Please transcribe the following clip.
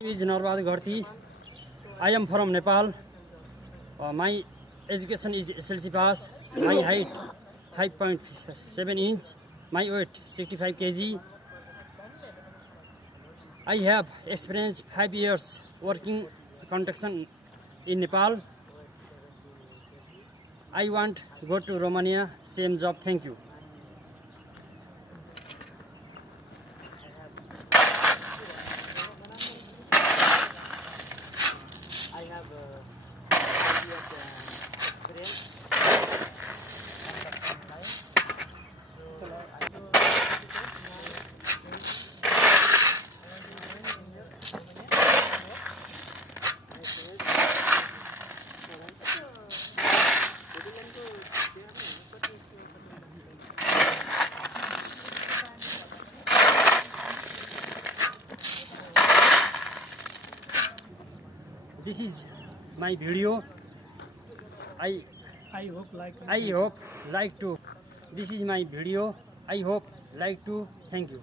My name is Gharti. I am from Nepal. My education is SLC pass. My height 5.7 inch. My weight 65 kg. I have experience 5 years working construction in Nepal. I want to go to Romania, same job. Thank you. I have 5 years experience. This is my video. I hope like to. This is my video. I hope like to. Thank you.